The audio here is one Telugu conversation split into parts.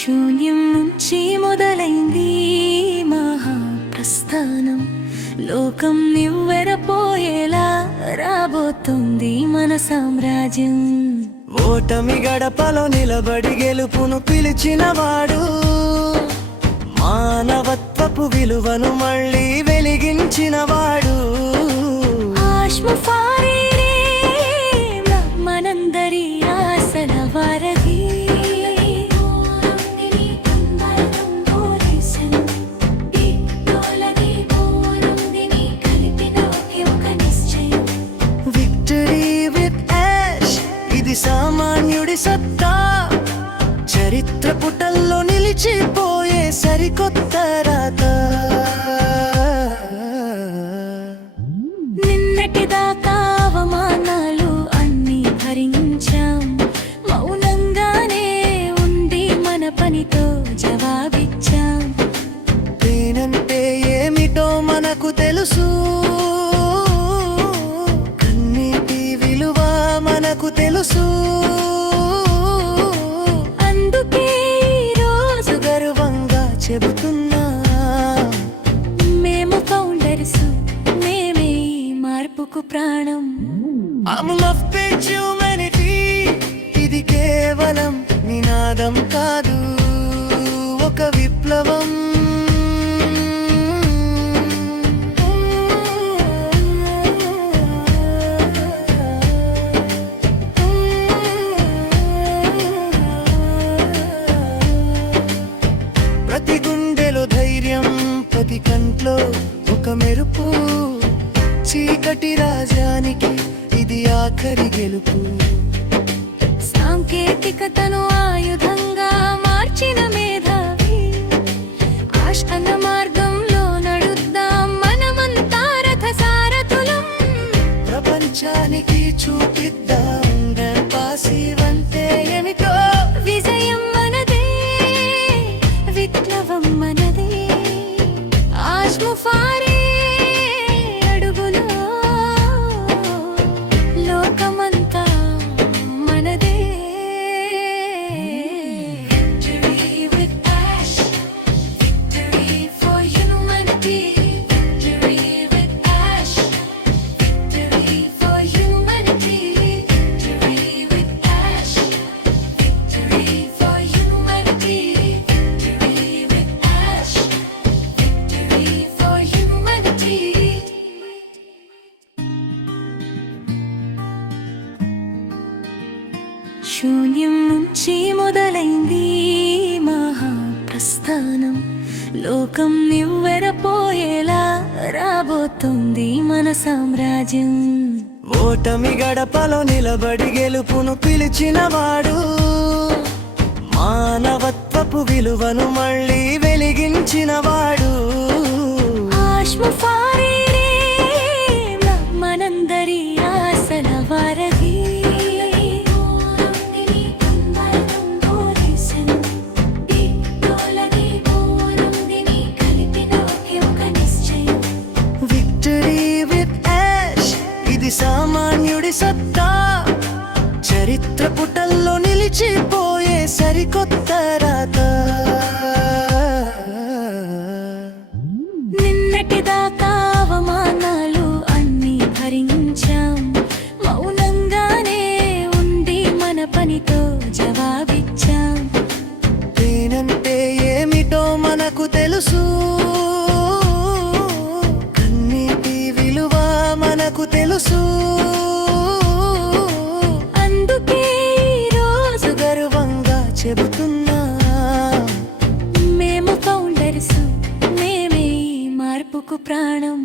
శూన్యం నుంచి మొదలైంది మహాప్రస్థానం. లోకం నివ్వెరపోయేలా రాబోతుంది మన సామ్రాజ్యం. ఓటమి గడపలో నిలబడి గెలుపును పిలిచినవాడు, మానవత్వపు విలువను మళ్ళీ వెలిగించినవాడు. మనందరి ఆశల వారధి. విక్టరీ విత్ యాష్ ఇది సామాన్యుడి సత్తా, చరిత్ర పుటల్లో నిలిచిపోయే సరికొత్త రాత. నిన్నటిదాకా అవమానాలు అన్నీ భరించాం, మౌనంగానే ఉండి మన పనితో జవాబిచ్చాం. పేనంటే ఏమిటో మనకు తెలుసు, కన్నీటి విలువ మనకు తెలుసు. అందుకే ఈరోజు గర్వంగా చెబుతున్నా, మేము ఫౌండర్స్, మేమే ఈ మార్పుకు ప్రాణం. Amul of page humanity ఇది కేవలం నినాదం కాదు, ఒక విప్లవం. ప్రతి గుండెలో ధైర్యం, ప్రతి కంట్లో ఒక మెరుపు. చీకటి రాజానికి ఇది ఆఖరి గెలుపు. సాంకేతికతను ఆయుధంగా మార్చిన మేధావి, ఆశ అన్న మార్గంలో నడుద్దాం మనమంతా రథ సారథులం. ప్రపంచానికి చూపిద్దాం పాసివంతే ఏమిటో. విజయం మనదే, విప్లవం మనదే. ఆజ్ముఫారే అడుగులో లోకమంతా మనదే. Victory with ash, victory for humanity. Victory with ash, victory for humanity. Victory with ash, victory for humanity. Victory with ash, victory for humanity. శూన్యం నుంచి మొదలైంది మహాప్రస్థానం. లోకం నివ్వెరపోయేలా రాబోతుంది మన సామ్రాజ్యం. ఓటమి గడపలో నిలబడి గెలుపును పిలిచినవాడు, మానవత్వపు విలువను మళ్ళీ వెలిగించినవాడు. మనందరి ఆశల వారధి. విక్టరీ విత్ యాష్ ఇది సామాన్యుడి సత్తా, చరిత్ర పుటల్లో నిలిచిపోయే సరికొత్త రాత. నిన్నటిదాకా అవమానాలు అన్నీ భరించాం, మౌనంగానే ఉండి మన పనితో జవాబిచ్చాం. పేనంటే ఏమిటో మనకు తెలుసు, కన్నీటి విలువ మనకు తెలుసు. అందుకే ఈరోజు గర్వంగా చెబుతున్నా, మేము ఫౌండర్స్, మేమే ఈ మార్పుకు ప్రాణం.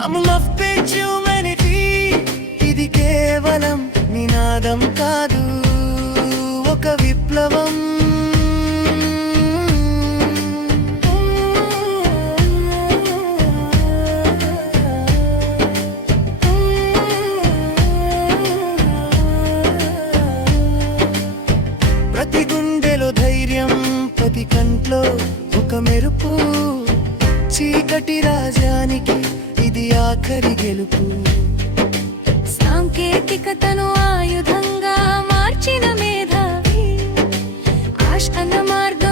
Amul of page humanity ఇది కేవలం నినాదం కాదు, ఒక విప్లవం. ప్రతి గుండెలో ధైర్యం, ప్రతి కంట్లో ఒక మెరుపు. చీకటి రాజానికి ఇది ఆఖరి గెలుపు. సాంకేతికతను ఆయుధంగా మార్చిన మేధావి, ఆశ అన్న మార్గం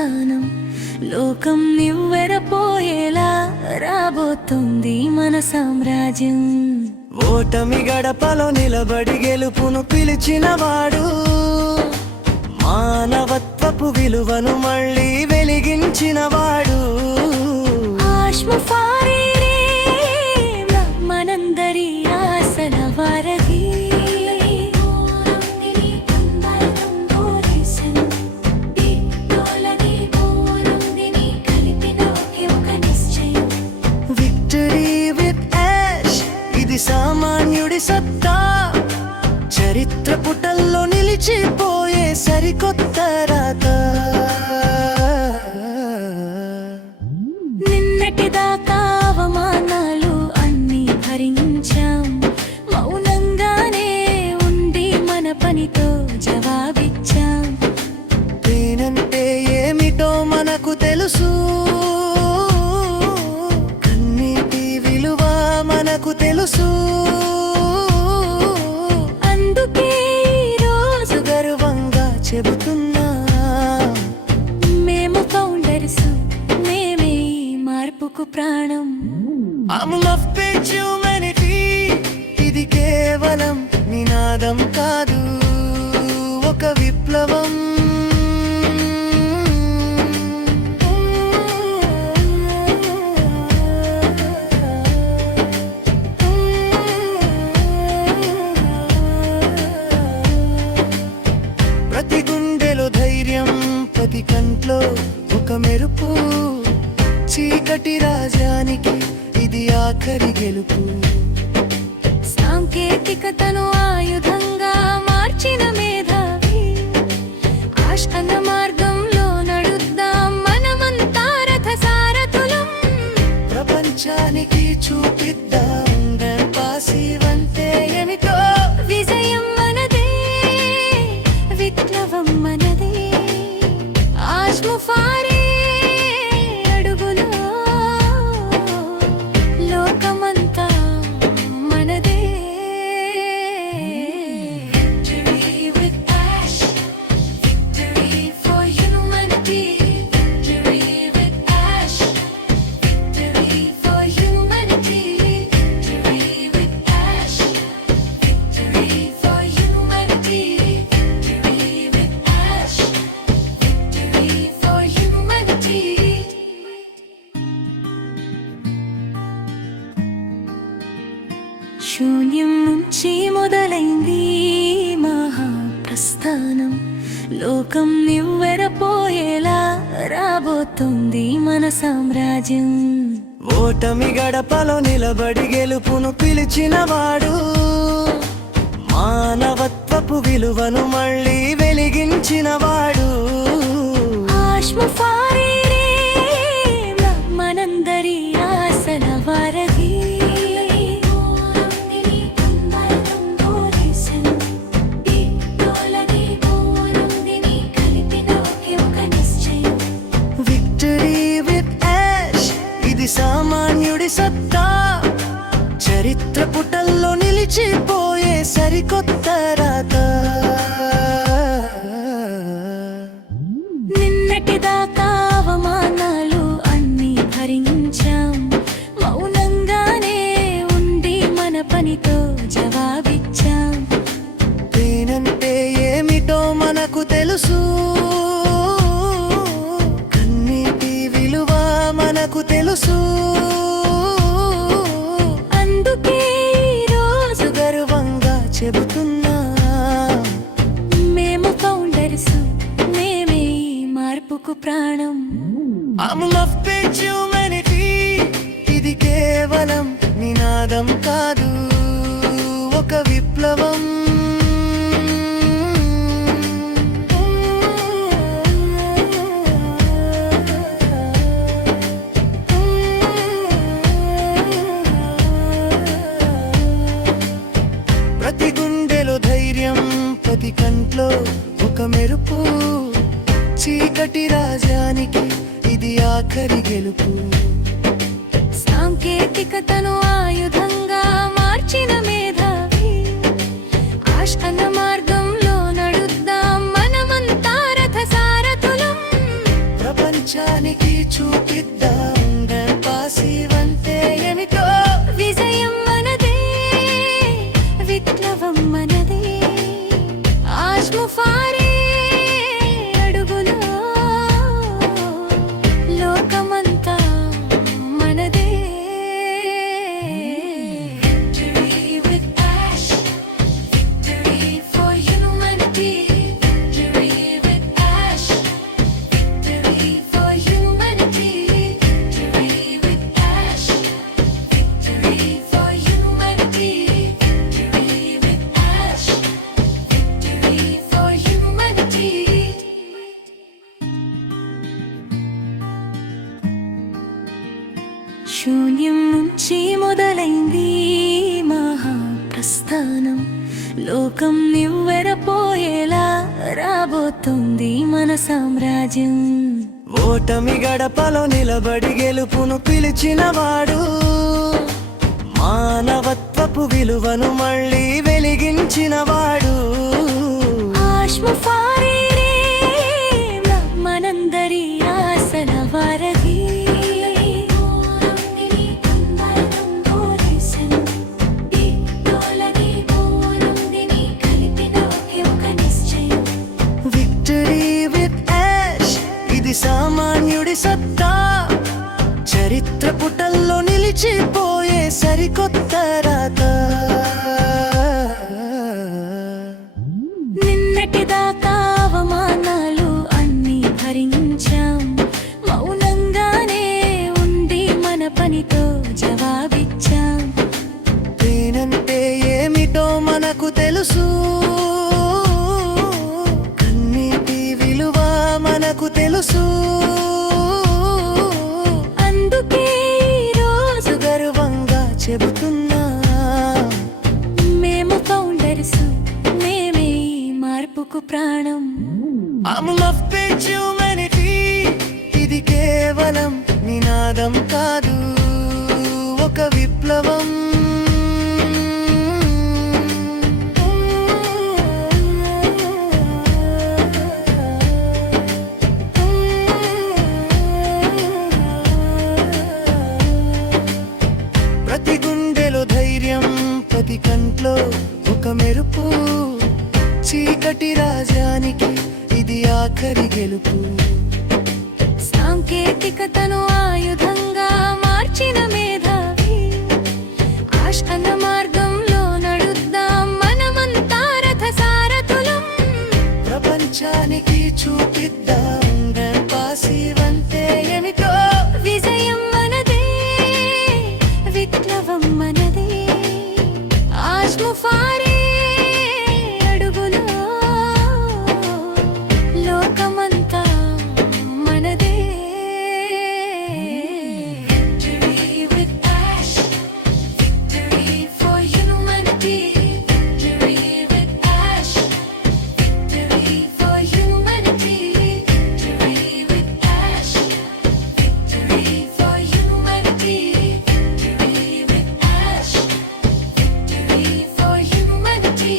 ప్రస్థానం లోకం నివ్వెరపోయేలా రాబోతుంది మన సామ్రాజ్యం. ఓటమి గడపలో నిలబడి గెలుపును పిలిచినవాడు, మానవత్వపు విలువను మళ్ళీ వెలిగించినవాడు. మనందరి ఆశల వారధి, విక్టరీ విత్ యాష్ ఇది సామాన్యుడి సత్తా, చరిత్ర పుటల్లో నిలిచిపోయే సరికొత్త రాత. నిన్నటిదాకా అవమానాలు అన్నీ భరించాం, మౌనంగానే ఉండి మన పనితో జవాబిచ్చాం. పేనంటే ఏమిటో మనకు తెలుసు, కన్నీటి విలువ మనకు తెలుసు. అందుకే ఈరోజు గర్వంగా చెబుతున్నా, మేము ఫౌండర్స్, మేమే ఈ మార్పుకు ప్రాణం. I'm love page humanity, ఇది కేవలం నినాదం కాదు, ఒక విప్లవం. ప్రతి గుండెలో ధైర్యం, ప్రతి కంట్లో ఒక మెరుపు, చీకటి రాజానికి ఇది ఆఖరి గెలుపు. సాంకేతికతను ఆయుధంగా మార్చిన మేధావి, ఆష్కన్న మార్గంలో నడుద్దాం మనమంతా రథ సారథులం. ప్రపంచానికి చూపిద్దాం పాసివంతే ఏమిటో. విజయం మనదే, విప్లవం మనదే, ఆజ్ముఫారే అడుగులో లోకమంతా మనదే. Victory with ash, victory for humanity. Victory with ash, victory for humanity. Victory with ash, victory for humanity. Victory with ash, victory for humanity. శూన్యం నుంచి మొదలైంది ఈ మహాప్రస్థానం, లోకం నివ్వెరపోయేలా రాబోతుంది మన సామ్రాజ్యం. ఓటమి గడపలో నిలబడి గెలుపును పిలిచినవాడు, మానవత్వపు విలువను మళ్ళీ వెలిగించినవాడు. మనందరి ఆశల వారధి, విక్టరీ విత్ యాష్ ఇది సామాన్యుడి సత్తా, చరిత్ర పుటల్లో నిలిచిపోయే సరికొత్త రాత. నిన్నటిదాకా అవమానాలు అన్నీ భరించాం, మౌనంగానే ఉండి మన పనితో జవాబిచ్చాం. పేనంటే ఏమిటో మనకు తెలుసు, కన్నీటి విలువ మనకు తెలుసు. అందుకే ఈరోజు గర్వంగా చెబుతున్నా, మేము ఫౌండర్స్, మేమే ఈ మార్పుకు ప్రాణం. I'm love page humanity, ఇది కేవలం నినాదం కాదు, ఒక విప్లవం. ప్రతి గుండెలో ధైర్యం, ప్రతి కంట్లో ఒక మెరుపు, చీకటి రాజానికి ఇది ఆఖరి గెలుపు. సాంకేతికతను ఆయుధంగా మార్చిన మేధావి, ఆష్కన్న మార్గంలో నడుద్దాం మనమంతా రథ సారథులం. శూన్యం నుంచి మొదలైంది మహాప్రస్థానం. లోకం నివ్వెరపోయేలా రాబోతుంది మన సామ్రాజ్యం. ఓటమి గడపలో నిలబడి గెలుపును పిలిచినవాడు, మానవత్వపు విలువను మళ్ళీ వెలిగించినవాడు. మనందరి ఆశల వారధి. విక్టరీ విత్ యాష్ ఇది సామాన్యుడి సత్తా, చరిత్ర పుటల్లో నిలిచిపోయే సరికొత్త రాత. నిన్నటిదాకా అవమానాలు అన్నీ భరించాం, మౌనంగానే ఉండి మన పనితో జవాబిచ్చాం. నేనంటే ఏమిటో మనకు తెలుసు, కన్నీటి విలువ మనకు తెలుసు. అందుకే ఈరోజు గర్వంగా చెబుతున్నా, మేము ఫౌండర్స్, మేమే ఈ మార్పుకు ప్రాణం. అమలఫ్పేట్ హ్యూమనిటీ ఇది కేవలం నినాదం కాదు, ఒక విప్లవం. ప్రతి గుండెలో ధైర్యం, ప్రతి కంట్లో ఒక మెరుపు. చీకటి రాజానికి ఇది ఆఖరి గెలుపు. సాంకేతికతను ఆయుధంగా మార్చిన మేధావి, ఆశ అన్న మార్గంలో నడుద్దాం మనమంతా రథ సారథులం. ప్రపంచానికి చూపిద్దాం పాసివంతే ఏమిటో. విజయం మనదే, విప్లవం మనదే. ఆజ్ముఫారే అడుగులో లోకమంతా మనదే. Victory with ash, victory for humanity. Victory with ash, victory for humanity. Victory with ash, victory for humanity. Victory with ash, victory for humanity.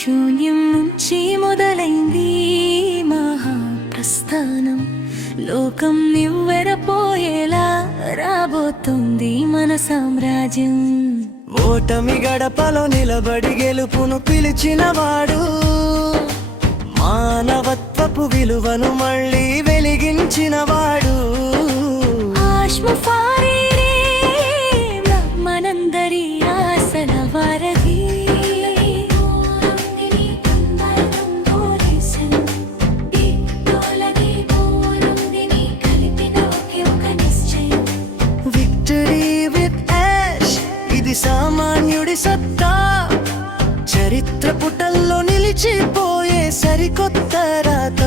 శూన్యం నుంచి మొదలైంది మహాప్రస్థానం. లోకం నివ్వెరపోయేలా రాబోతుంది మన సామ్రాజ్యం. ఓటమి గడపలో నిలబడి గెలుపును పిలిచినవాడు, మానవత్వపు విలువను మళ్ళీ వెలిగించినవాడు. ఆశ్మఫారే మనందరి ఆశల వారధి. విక్టరీ విత్ యాష్ ఇది సామాన్యుడి సత్తా, చరిత్ర పుటల్లో నిలిచిపోయే సరికొత్త రాత.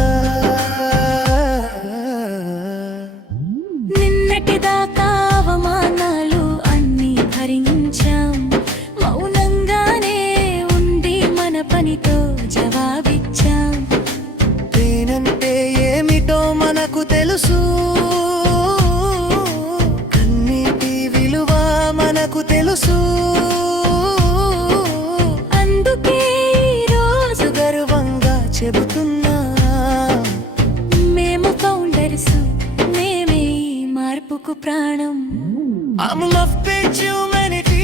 నిన్నటిదాకా అవమానాలు అన్నీ భరించాం, మౌనంగానే ఉండి మన పనితో జవాబిచ్చాం. నేనంటే ఏమిటో మనకు తెలుసు, కన్నీటి విలువ మనకు తెలుసు. అందుకే ఈరోజు గర్వంగా చెబుతున్నా, మేము ఫౌండర్స్, మేమే ఈ మార్పుకు ప్రాణం. అమలఫ్పేట్ హ్యూమనిటీ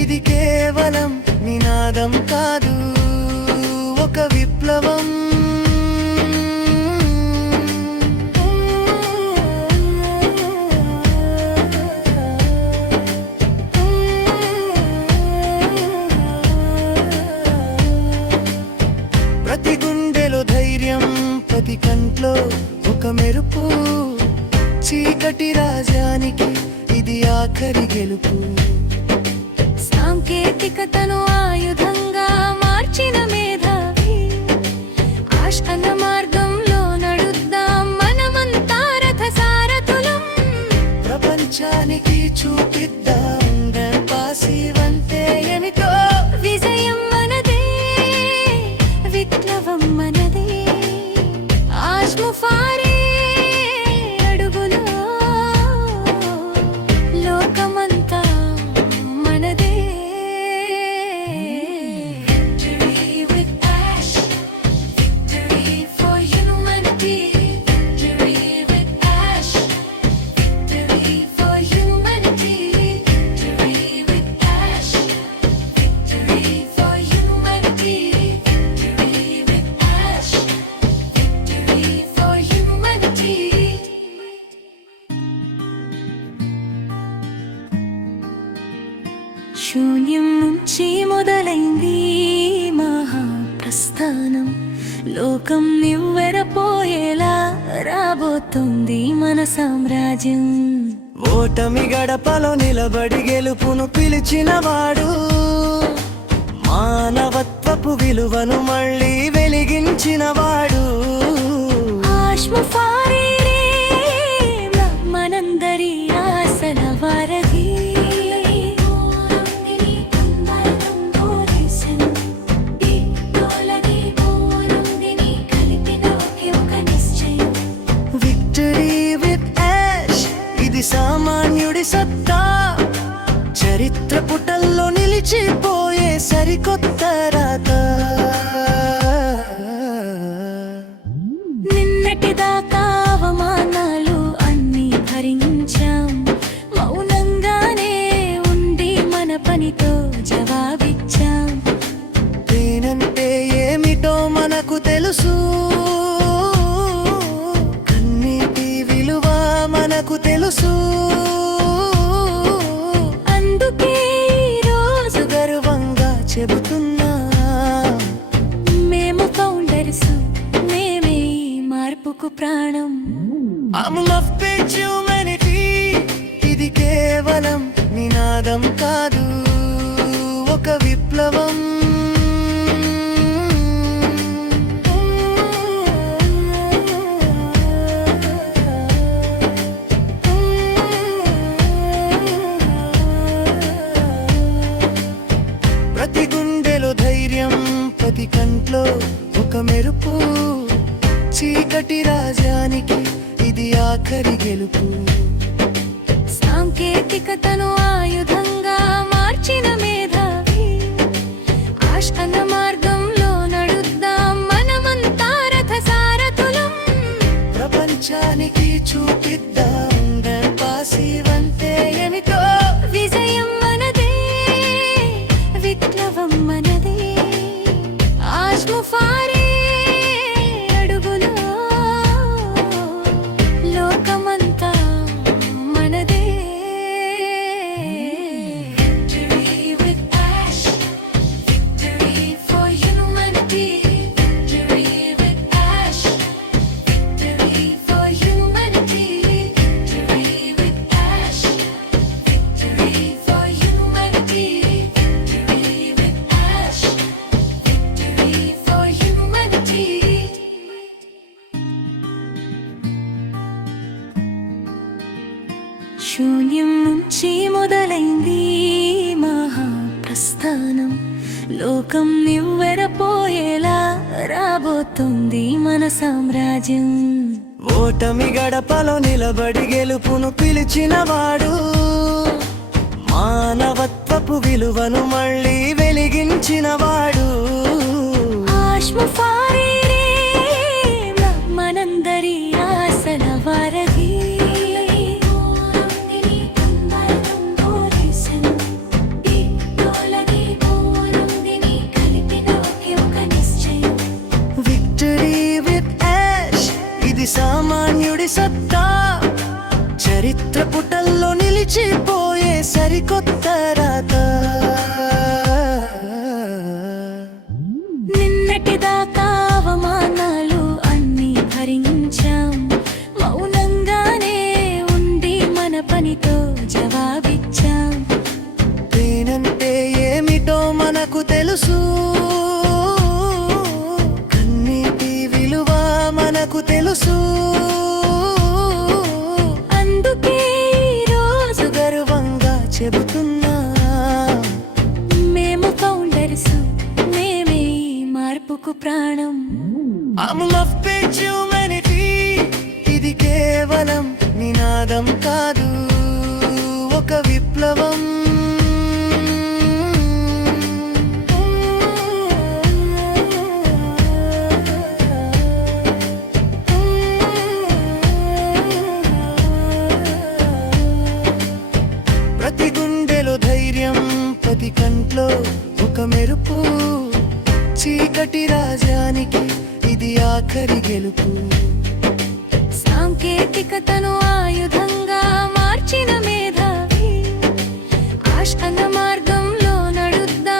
ఇది కేవలం నినాదం కాదు, ఒక విప్లవం. ప్రతి గుండెలో ధైర్యం, ప్రతి కంట్లో ఒక మెరుపు. చీకటి రాజానికి ఇది ఆఖరి గెలుపు. సాంకేతికతను ఆయుధంగా మార్చిన మేధావి, ఆశ అన్న మార్గం నుంచి మొదలైంది మహాప్రస్థానం. లోకం నివ్వెరపోయేలా రాబోతుంది మన సామ్రాజ్యం. ఓటమి గడపలో నిలబడి గెలుపును పిలిచినవాడు, మానవత్వపు విలువను మళ్ళీ వెలిగించినవాడు. మనందరి ఆశల వారధి. విక్టరీ విత్ యాష్ ఇది సామాన్యుడి సత్తా, చరిత్ర పుటల్లో నిలిచిపోయే సరికొత్త రాత. నిన్నటిదాకా అవమానాలు అన్నీ భరించాం, మౌనంగానే ఉండి మన పనితో జవాబిచ్చాం. నేనంటే ఏమిటో మనకు తెలుసు, కన్నీటి విలువ మనకు తెలుసు. అందుకే ఈరోజు గర్వంగా చెబుతున్నా, మేము ఫౌండర్స్, మేమే ఈ మార్పుకు ప్రాణం. I'm love page humanity. ఇది కేవలం నినాదం కాదు, ఒక విప్లవం. ప్రతి గుండెలో ధైర్యం, ప్రతి కంట్లో ఒక మెరుపు. చీకటి రాజ్యానికి ఇది ఆఖరి గెలుపు. సాంకేతికతను ఆయుధంగా మార్చిన మేధావి, ఆశ అన్న మార్గంలో నడుద్దాం మనమంతా రథ సారథులం. ప్రపంచానికి చూపిద్దాం పాసివంతే ఏమిటో. విజయం మనదే, విప్లవం మనదే. ఆశ్ముఫారే అడుగులో లోకమంతా మనదే. Victory with ash, victory for humanity. Victory with ash, victory for humanity. Victory with ash, victory for humanity. Victory with ash, victory for humanity. శూన్యం నుంచి మొదలైంది మహాప్రస్థానం. లోకం నివ్వెరపోయేలా రాబోతుంది మన సామ్రాజ్యం. ఓటమి గడపలో నిలబడి గెలుపును పిలిచినవాడు, మానవత్వపు విలువను మళ్ళీ వెలిగించినవాడు. ఆశ్ముఫారే మనందరి ఆశల వారధి. విక్టరీ విత్ యాష్ ఇది సామాన్యుడి సత్తా, చరిత్ర పుటల్లో నిలిచిపోయే సరికొత్త రాత. నిన్నటిదాకా అవమానాలు అన్నీ భరించాం, మౌనంగానే ఉండి మన పనితో జవాబిచ్చాం. నేనంటే ఏమిటో మనకు తెలుసు, కన్నీటి విలువ మనకు తెలుసు. అందుకే ఈరోజు గర్వంగా చెబుతున్నా, మేము ఫౌండర్స్, మేమే ఈ మార్పుకు ప్రాణం. I'm love page humanity. ఇది కేవలం నినాదం కాదు, ఒక విప్లవం. ప్రతి గుండెలో ధైర్యం, ప్రతి కంట్లో ఒక మెరుపు. చీకటి రాజ్యానికి ఇది ఆఖరి గెలుపు. సాంకేతికతను ఆయుధంగా మార్చిన మేధావి, ఆశ అన్న మార్గంలో నడుద్దాం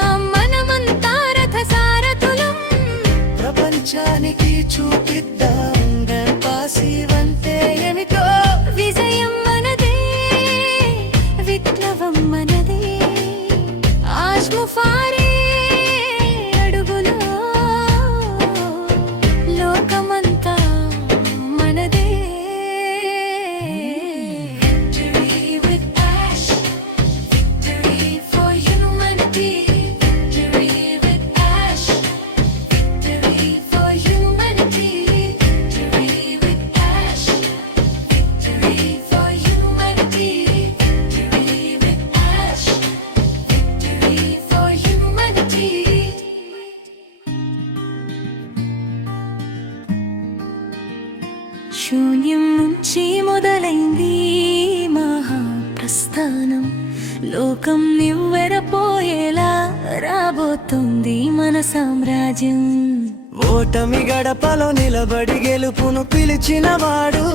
లోకం నివ్వెరపోయేలా రాబోతుంది మన సామ్రాజ్యం. ఓటమి గడపలో నిలబడి గెలుపును పిలిచినవాడు,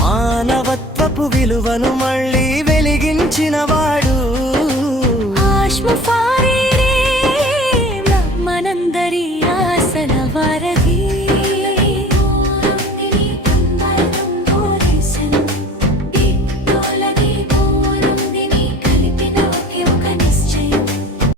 మానవత్వపు విలువను మళ్ళీ వెలిగించినవాడు. ఆశ్మఫా